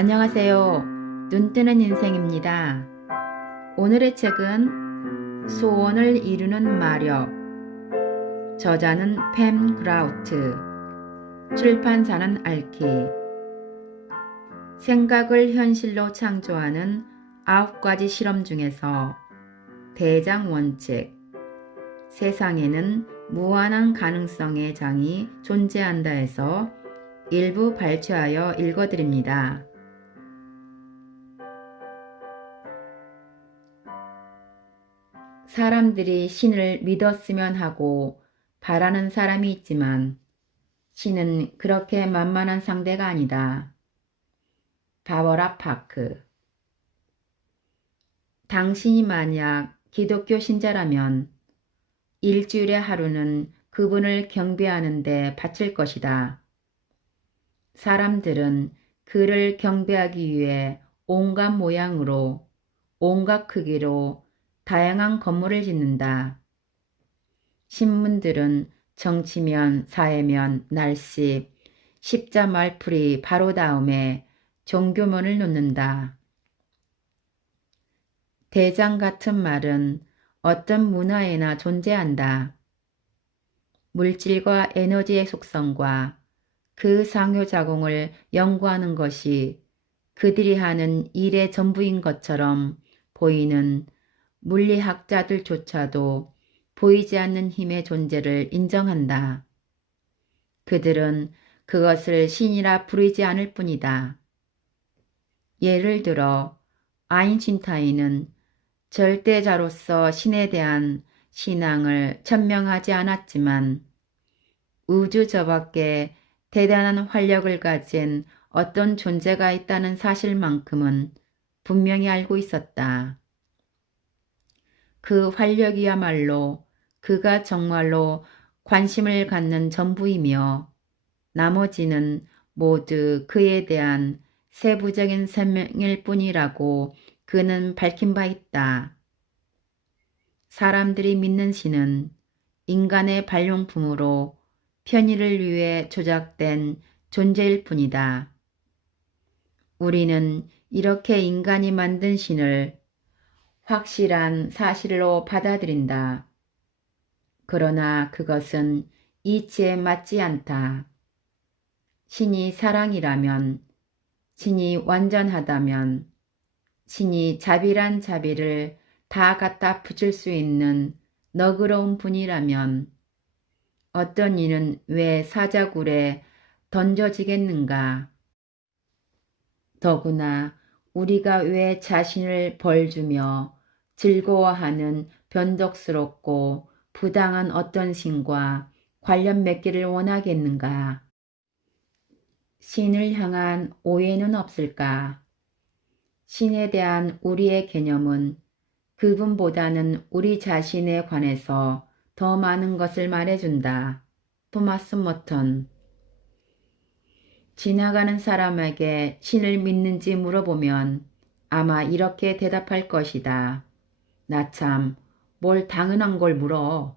안녕하세요. 눈뜨는 인생입니다. 오늘의 책은 소원을 이루는 마력, 저자는 팸 그라우트, 출판사는 알키. 생각을 현실로 창조하는 9가지 실험 중에서 대장 원칙, 세상에는 무한한 가능성의 장이 존재한다에서 일부 발췌하여 읽어드립니다. 사람들이 신을 믿었으면 하고 바라는 사람이 있지만 신은 그렇게 만만한 상대가 아니다. 바버라 파크. 당신이 만약 기독교 신자라면 일주일의 하루는 그분을 경배하는 데 바칠 것이다. 사람들은 그를 경배하기 위해 온갖 모양으로, 온갖 크기로 다양한 건물을 짓는다. 신문들은 정치면, 사회면, 날씨, 십자 말풀이 바로 다음에 종교문을 놓는다. 대장 같은 말은 어떤 문화에나 존재한다. 물질과 에너지의 속성과 그 상호작용을 연구하는 것이 그들이 하는 일의 전부인 것처럼 보이는 물리학자들조차도 보이지 않는 힘의 존재를 인정한다. 그들은 그것을 신이라 부르지 않을 뿐이다. 예를 들어 아인슈타인은 절대자로서 신에 대한 신앙을 천명하지 않았지만 우주 저밖에 대단한 활력을 가진 어떤 존재가 있다는 사실만큼은 분명히 알고 있었다. 그 활력이야말로 그가 정말로 관심을 갖는 전부이며 나머지는 모두 그에 대한 세부적인 설명일 뿐이라고 그는 밝힌 바 있다. 사람들이 믿는 신은 인간의 발용품으로 편의를 위해 조작된 존재일 뿐이다. 우리는 이렇게 인간이 만든 신을 확실한 사실로 받아들인다. 그러나 그것은 이치에 맞지 않다. 신이 사랑이라면, 신이 완전하다면, 신이 자비란 자비를 다 갖다 붙일 수 있는 너그러운 분이라면 어떤 이는 왜 사자굴에 던져지겠는가? 더구나 우리가 왜 자신을 벌주며 즐거워하는 변덕스럽고 부당한 어떤 신과 관련 맺기를 원하겠는가? 신을 향한 오해는 없을까? 신에 대한 우리의 개념은 그분보다는 우리 자신에 관해서 더 많은 것을 말해준다. 토마스 머턴. 지나가는 사람에게 신을 믿는지 물어보면 아마 이렇게 대답할 것이다. 나 참, 뭘 당연한 걸 물어.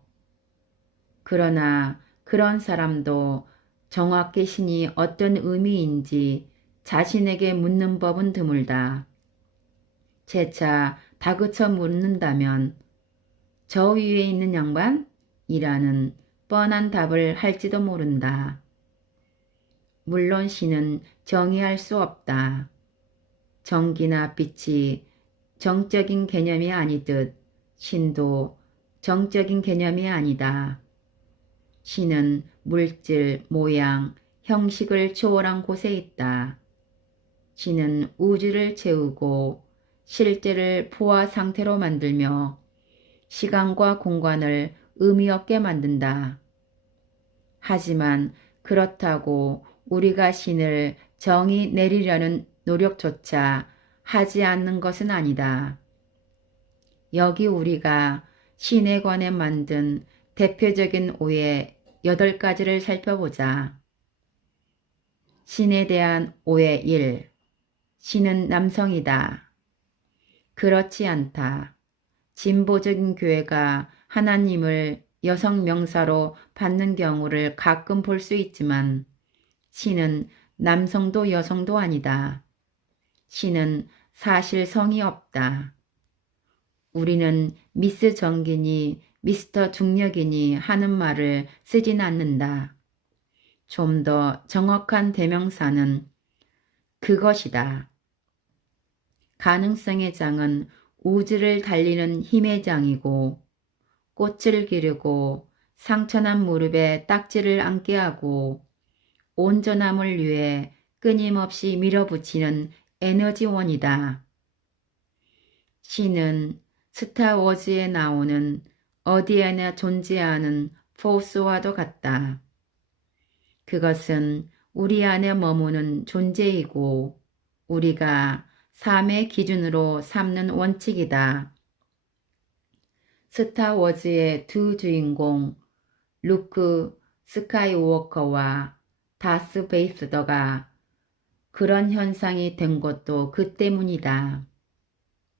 그러나 그런 사람도 정확히 신이 어떤 의미인지 자신에게 묻는 법은 드물다. 재차 다그쳐 묻는다면 저 위에 있는 양반? 이라는 뻔한 답을 할지도 모른다. 물론 신은 정의할 수 없다. 전기나 빛이 정적인 개념이 아니듯 신도 정적인 개념이 아니다. 신은 물질, 모양, 형식을 초월한 곳에 있다. 신은 우주를 채우고 실제를 포화 상태로 만들며 시간과 공간을 의미 없게 만든다. 하지만 그렇다고 우리가 신을 정의 내리려는 노력조차 하지 않는 것은 아니다. 여기 우리가 신에 관해 만든 대표적인 오해 8가지를 살펴보자. 신에 대한 오해 1. 신은 남성이다. 그렇지 않다. 진보적인 교회가 하나님을 여성 명사로 받는 경우를 가끔 볼 수 있지만 신은 남성도 여성도 아니다. 신은 사실 성이 없다. 우리는 미스 정기니 미스터 중력이니 하는 말을 쓰진 않는다. 좀 더 정확한 대명사는 그것이다. 가능성의 장은 우주를 달리는 힘의 장이고 꽃을 기르고 상처난 무릎에 딱지를 앉게 하고 온전함을 위해 끊임없이 밀어붙이는 에너지원이다. 신은 스타워즈에 나오는 어디에나 존재하는 포스와도 같다. 그것은 우리 안에 머무는 존재이고 우리가 삶의 기준으로 삼는 원칙이다. 스타워즈의 두 주인공 루크 스카이워커와 다스 베이스더가 그런 현상이 된 것도 그 때문이다.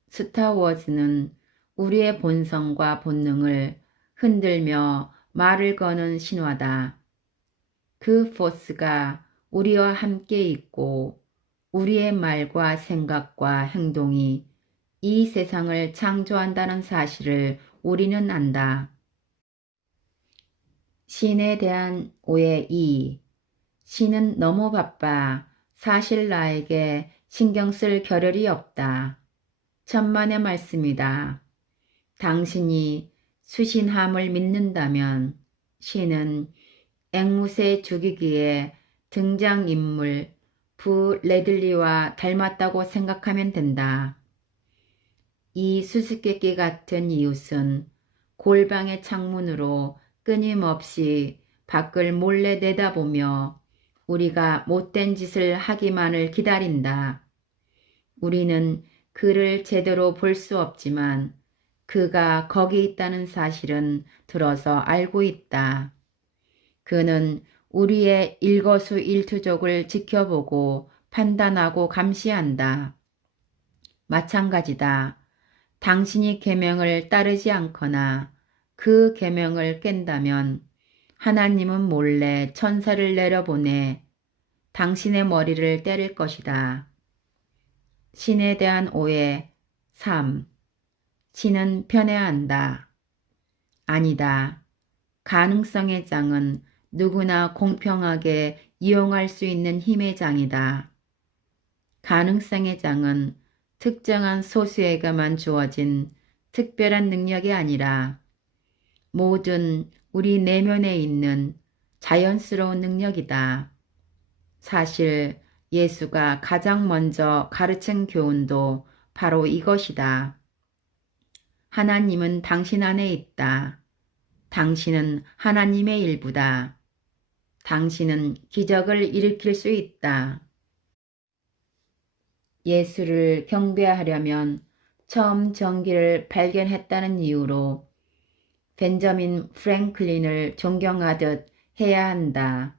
스타워즈는 우리의 본성과 본능을 흔들며 말을 거는 신화다. 그 포스가 우리와 함께 있고 우리의 말과 생각과 행동이 이 세상을 창조한다는 사실을 우리는 안다. 신에 대한 오해 2. 신은 너무 바빠. 사실 나에게 신경 쓸 겨를이 없다. 천만의 말씀이다. 당신이 수신함을 믿는다면 신은 앵무새 죽이기에 등장인물 부 레들리와 닮았다고 생각하면 된다. 이 수수께끼 같은 이웃은 골방의 창문으로 끊임없이 밖을 몰래 내다보며 우리가 못된 짓을 하기만을 기다린다. 우리는 그를 제대로 볼 수 없지만 그가 거기 있다는 사실은 들어서 알고 있다. 그는 우리의 일거수일투족을 지켜보고 판단하고 감시한다. 마찬가지다. 당신이 계명을 따르지 않거나 그 계명을 깬다면 하나님은 몰래 천사를 내려보내 당신의 머리를 때릴 것이다. 신에 대한 오해 3. 신은 편애한다. 아니다. 가능성의 장은 누구나 공평하게 이용할 수 있는 힘의 장이다. 가능성의 장은 특정한 소수에게만 주어진 특별한 능력이 아니라 모든 우리 내면에 있는 자연스러운 능력이다. 사실 예수가 가장 먼저 가르친 교훈도 바로 이것이다. 하나님은 당신 안에 있다. 당신은 하나님의 일부다. 당신은 기적을 일으킬 수 있다. 예수를 경배하려면 처음 정기를 발견했다는 이유로 벤저민 프랭클린을 존경하듯 해야 한다.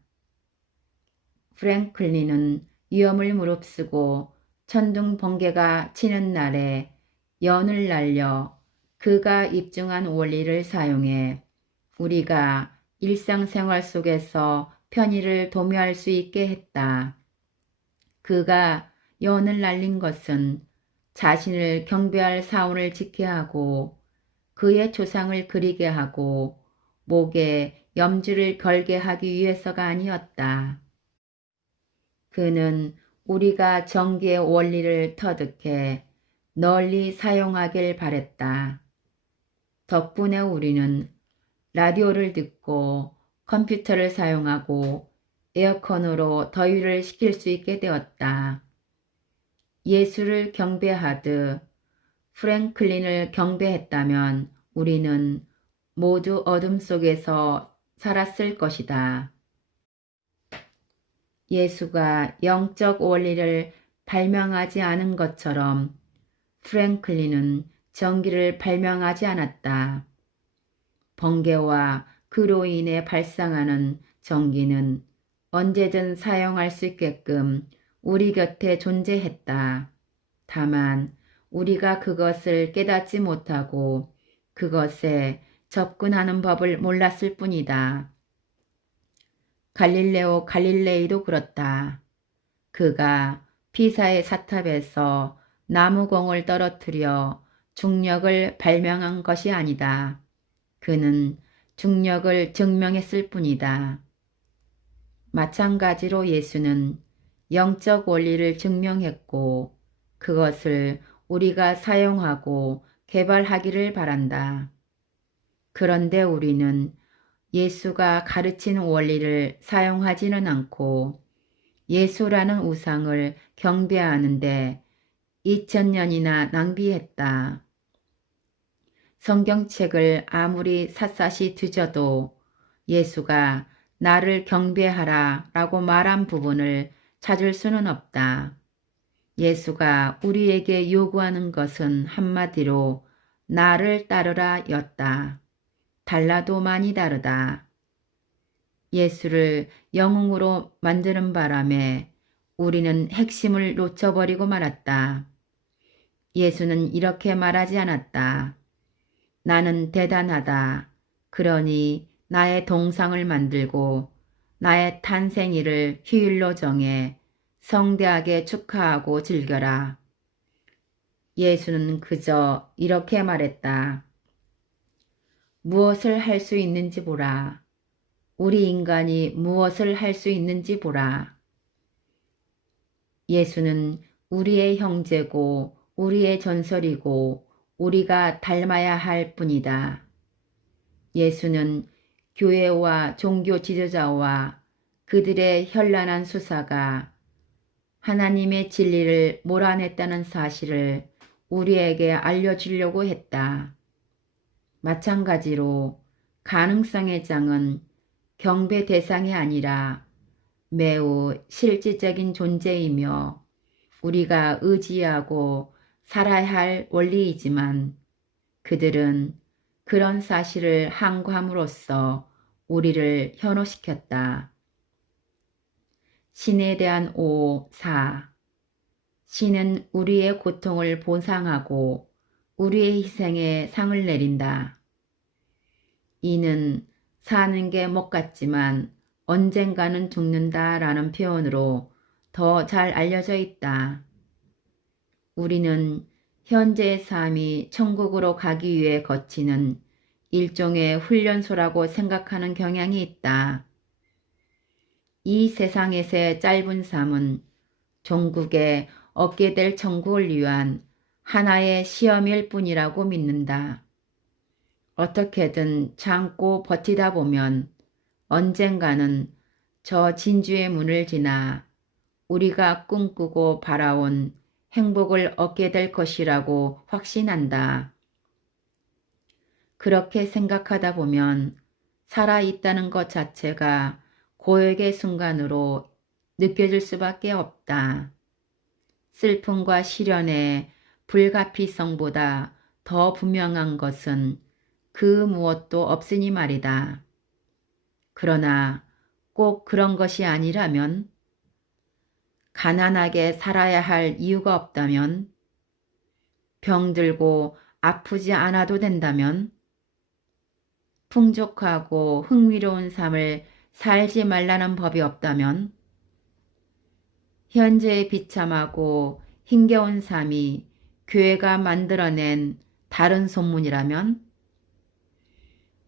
프랭클린은 위험을 무릅쓰고 천둥 번개가 치는 날에 연을 날려 그가 입증한 원리를 사용해 우리가 일상생활 속에서 편의를 도모할 수 있게 했다. 그가 연을 날린 것은 자신을 경배할 사원을 지게 하고 그의 조상을 그리게 하고 목에 염주를 걸게 하기 위해서가 아니었다. 그는 우리가 전기의 원리를 터득해 널리 사용하길 바랬다. 덕분에 우리는 라디오를 듣고 컴퓨터를 사용하고 에어컨으로 더위를 식힐 수 있게 되었다. 예수를 경배하듯 프랭클린을 경배했다면 우리는 모두 어둠 속에서 살았을 것이다. 예수가 영적 원리를 발명하지 않은 것처럼 프랭클린은 전기를 발명하지 않았다. 번개와 그로 인해 발생하는 전기는 언제든 사용할 수 있게끔 우리 곁에 존재했다. 다만 우리가 그것을 깨닫지 못하고 그것에 접근하는 법을 몰랐을 뿐이다. 갈릴레오 갈릴레이도 그렇다. 그가 피사의 사탑에서 나무공을 떨어뜨려 중력을 발명한 것이 아니다. 그는 중력을 증명했을 뿐이다. 마찬가지로 예수는 영적 원리를 증명했고 그것을 우리가 사용하고 개발하기를 바란다. 그런데 우리는 예수가 가르친 원리를 사용하지는 않고 예수라는 우상을 경배하는데 2000년이나 낭비했다. 성경책을 아무리 샅샅이 뒤져도 예수가 나를 경배하라 라고 말한 부분을 찾을 수는 없다. 예수가 우리에게 요구하는 것은 한마디로 나를 따르라 였다. 달라도 많이 다르다. 예수를 영웅으로 만드는 바람에 우리는 핵심을 놓쳐버리고 말았다. 예수는 이렇게 말하지 않았다. 나는 대단하다. 그러니 나의 동상을 만들고 나의 탄생일을 휴일로 정해 성대하게 축하하고 즐겨라. 예수는 그저 이렇게 말했다. 무엇을 할 수 있는지 보라. 우리 인간이 무엇을 할 수 있는지 보라. 예수는 우리의 형제고 우리의 전설이고 우리가 닮아야 할 뿐이다. 예수는 교회와 종교 지도자와 그들의 현란한 수사가 하나님의 진리를 몰아냈다는 사실을 우리에게 알려주려고 했다. 마찬가지로 가능성의 장은 경배 대상이 아니라 매우 실질적인 존재이며 우리가 의지하고 살아야 할 원리이지만 그들은 그런 사실을 항구함으로써 우리를 현혹시켰다. 신에 대한 4. 신은 우리의 고통을 보상하고 우리의 희생에 상을 내린다. 이는 사는 게 못 같지만 언젠가는 죽는다 라는 표현으로 더 잘 알려져 있다. 우리는 현재의 삶이 천국으로 가기 위해 거치는 일종의 훈련소라고 생각하는 경향이 있다. 이 세상에서의 짧은 삶은 종국에 얻게 될 천국을 위한 하나의 시험일 뿐이라고 믿는다. 어떻게든 참고 버티다 보면 언젠가는 저 진주의 문을 지나 우리가 꿈꾸고 바라온 행복을 얻게 될 것이라고 확신한다. 그렇게 생각하다 보면 살아있다는 것 자체가 고역의 순간으로 느껴질 수밖에 없다. 슬픔과 시련의 불가피성보다 더 분명한 것은 그 무엇도 없으니 말이다. 그러나 꼭 그런 것이 아니라면, 가난하게 살아야 할 이유가 없다면, 병들고 아프지 않아도 된다면, 풍족하고 흥미로운 삶을 살지 말라는 법이 없다면, 현재의 비참하고 힘겨운 삶이 교회가 만들어낸 다른 소문이라면,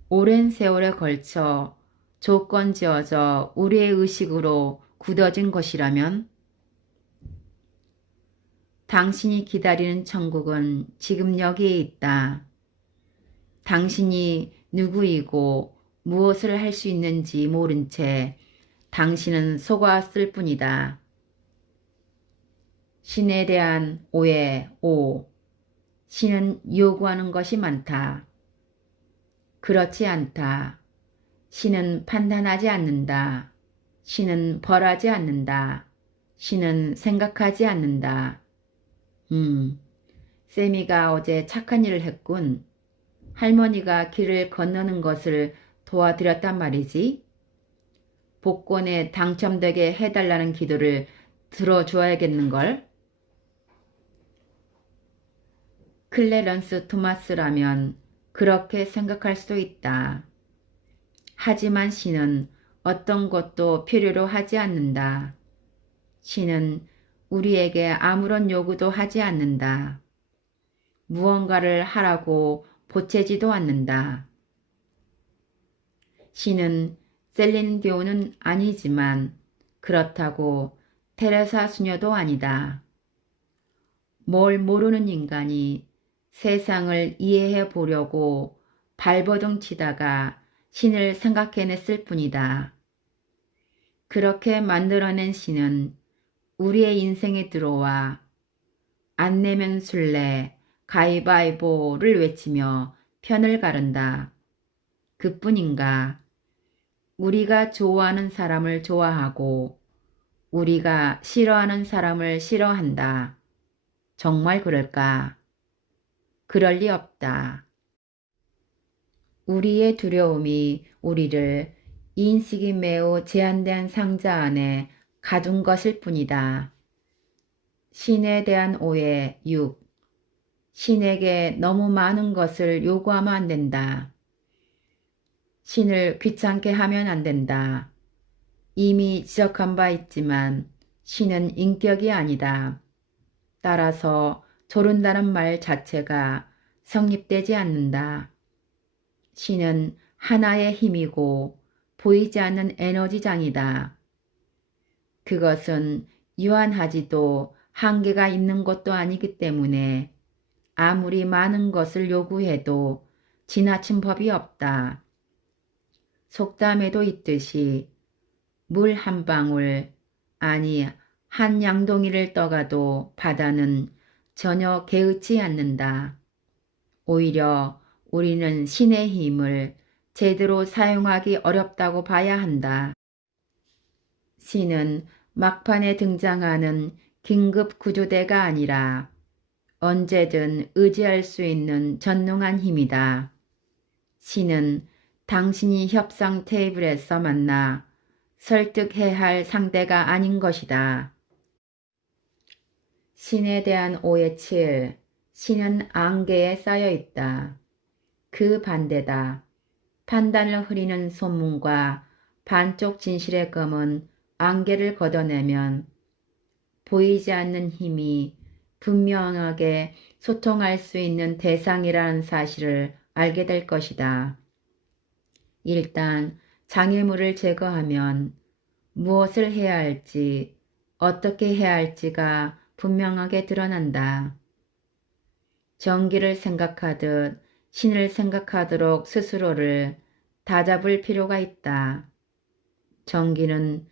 오랜 세월에 걸쳐 조건지어져 우리의 의식으로 굳어진 것이라면, 당신이 기다리는 천국은 지금 여기에 있다. 당신이 누구이고 무엇을 할 수 있는지 모른 채 당신은 속았을 뿐이다. 신에 대한 오해 5. 신은 요구하는 것이 많다. 그렇지 않다. 신은 판단하지 않는다. 신은 벌하지 않는다. 신은 생각하지 않는다. 세미가 어제 착한 일을 했군. 할머니가 길을 건너는 것을 도와드렸단 말이지. 복권에 당첨되게 해달라는 기도를 들어줘야겠는걸. 클래런스 토마스라면 그렇게 생각할 수도 있다. 하지만 신은 어떤 것도 필요로 하지 않는다. 신은 우리에게 아무런 요구도 하지 않는다. 무언가를 하라고 보채지도 않는다. 신은 셀린 디온은 아니지만 그렇다고 테레사 수녀도 아니다. 뭘 모르는 인간이 세상을 이해해 보려고 발버둥 치다가 신을 생각해냈을 뿐이다. 그렇게 만들어낸 신은 우리의 인생에 들어와 안 내면 술래, 가위바위보를 외치며 편을 가른다. 그뿐인가? 우리가 좋아하는 사람을 좋아하고 우리가 싫어하는 사람을 싫어한다. 정말 그럴까? 그럴 리 없다. 우리의 두려움이 우리를 인식이 매우 제한된 상자 안에 가둔 것일 뿐이다. 신에 대한 오해 6. 신에게 너무 많은 것을 요구하면 안 된다. 신을 귀찮게 하면 안 된다. 이미 지적한 바 있지만 신은 인격이 아니다. 따라서 조른다는 말 자체가 성립되지 않는다. 신은 하나의 힘이고 보이지 않는 에너지장이다. 그것은 유한하지도 한계가 있는 것도 아니기 때문에 아무리 많은 것을 요구해도 지나친 법이 없다. 속담에도 있듯이 물 한 방울, 아니 한 양동이를 떠가도 바다는 전혀 개의치 않는다. 오히려 우리는 신의 힘을 제대로 사용하기 어렵다고 봐야 한다. 신은 막판에 등장하는 긴급 구조대가 아니라 언제든 의지할 수 있는 전능한 힘이다. 신은 당신이 협상 테이블에서 만나 설득해야 할 상대가 아닌 것이다. 신에 대한 오해 7. 신은 안개에 쌓여 있다. 그 반대다. 판단을 흐리는 소문과 반쪽 진실의 검은 안개를 걷어내면 보이지 않는 힘이 분명하게 소통할 수 있는 대상이라는 사실을 알게 될 것이다. 일단 장애물을 제거하면 무엇을 해야 할지, 어떻게 해야 할지가 분명하게 드러난다. 정기를 생각하듯 신을 생각하도록 스스로를 다잡을 필요가 있다. 정기는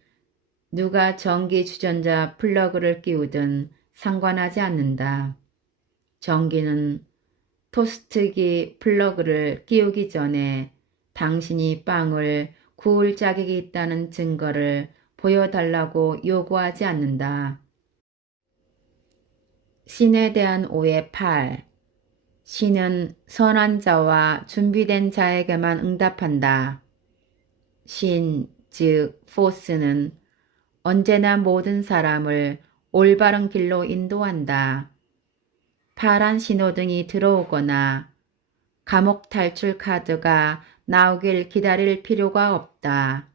누가 전기 주전자 플러그를 끼우든 상관하지 않는다. 전기는 토스트기 플러그를 끼우기 전에 당신이 빵을 구울 자격이 있다는 증거를 보여달라고 요구하지 않는다. 신에 대한 오해 8. 신은 선한 자와 준비된 자에게만 응답한다. 신, 즉 포스는 언제나 모든 사람을 올바른 길로 인도한다. 파란 신호등이 들어오거나 감옥 탈출 카드가 나오길 기다릴 필요가 없다.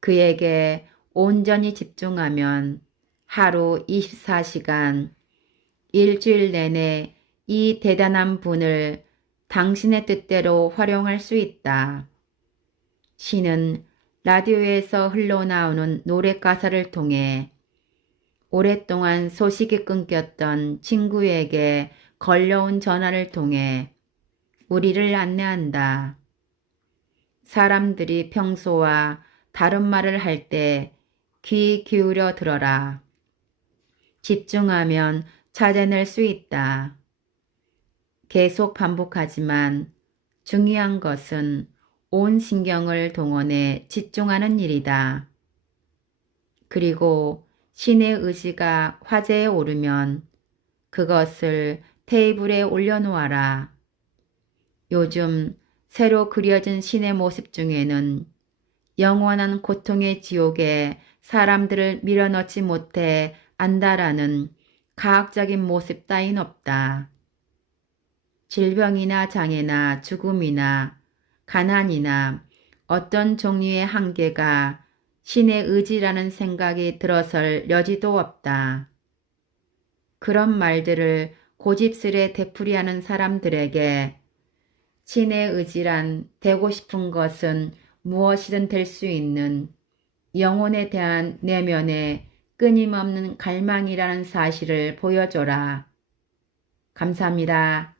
그에게 온전히 집중하면 하루 24시간, 일주일 내내 이 대단한 분을 당신의 뜻대로 활용할 수 있다. 신은 라디오에서 흘러나오는 노래 가사를 통해 오랫동안 소식이 끊겼던 친구에게 걸려온 전화를 통해 우리를 안내한다. 사람들이 평소와 다른 말을 할 때 귀 기울여 들어라. 집중하면 찾아낼 수 있다. 계속 반복하지만 중요한 것은 온 신경을 동원해 집중하는 일이다. 그리고 신의 의지가 화제에 오르면 그것을 테이블에 올려놓아라. 요즘 새로 그려진 신의 모습 중에는 영원한 고통의 지옥에 사람들을 밀어넣지 못해 안다라는 과학적인 모습 따윈 없다. 질병이나 장애나 죽음이나 가난이나 어떤 종류의 한계가 신의 의지라는 생각이 들어설 여지도 없다. 그런 말들을 고집스레 되풀이하는 사람들에게 신의 의지란 되고 싶은 것은 무엇이든 될 수 있는 영혼에 대한 내면의 끊임없는 갈망이라는 사실을 보여줘라. 감사합니다.